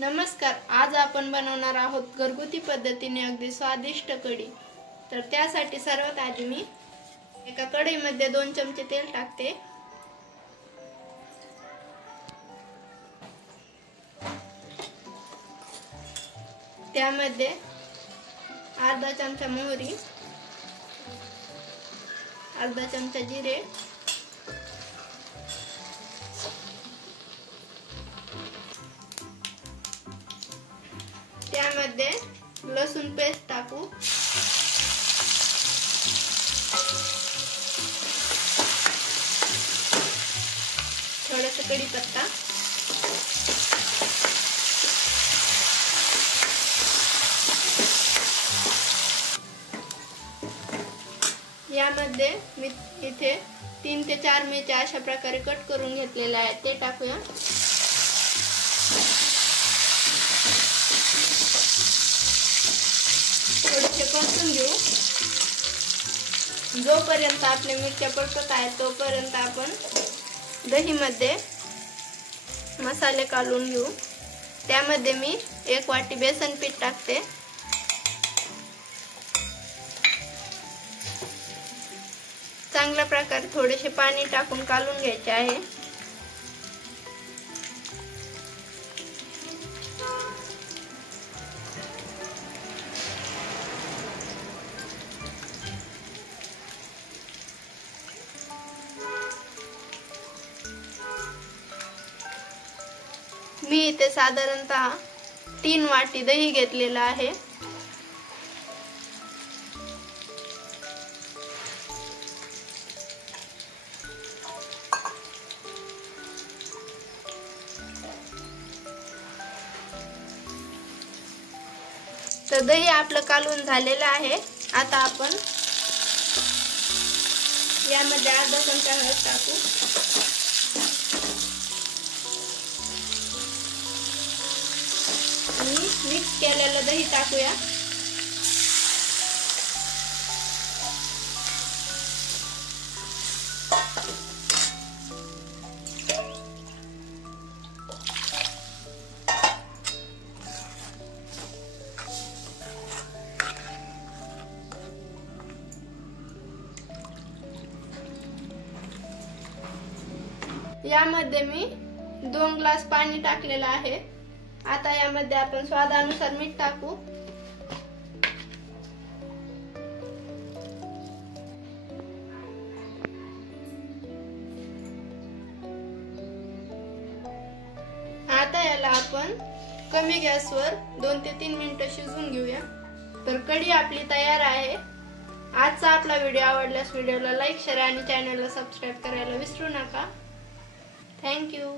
नमस्कार, आज आपण बनवणार आहोत घरगुती पद्धतीने अगदी स्वादिष्ट कढी। तर त्यासाठी सर्वात आधी मी एका कढईमध्ये 2 चमचे तेल टाकते। त्यामध्ये अर्धा चमचा मोहरी, अर्धा चमचा जिरे, त्यामध्ये लसूण पेस्ट टाकू, थोडासा कढीपत्ता, यामध्ये मी इथे 3 ते 4 मिरच्या अशा प्रकारे कट करून घेतलेल्या आहेत ते टाकूया। थोडेसे परतून घेऊ। जोपर्यंत आपल्या मिरच्या परतत आहेत तोपर्यंत आपण दहीमध्ये मसाले काढून घेऊ। त्यामध्ये मी 1 वाटी बेसन पीठ टाकते, चांगल्या प्रकारे थोडेसे पाणी टाकून काढून घ्यायचे आहे। मी इथे साधारणतः 3 वाटी दही घेतलेला आहे। तर दही आपलं कालवून झालेलं आहे। आता आपण यामध्ये अर्धा चमचा हळद टाकू, आणि मिक्स केलेलं दही टाकूया। यामध्ये मी 2 ग्लास पाणी टाकलेलं आहे। आता यामध्ये आपण स्वादानुसार मीठ टाकू, आता याला आपण कमी गॅसवर 2 ते 3 मिनिटं शिजवून घेऊया। तर कढी आपली तयार आहे। आजचा आपला व्हिडिओ आवडल्यास व्हिडिओला लाईक, शेअर आणि चॅनलला सबस्क्राईब करायला विसरू नका। Thank you.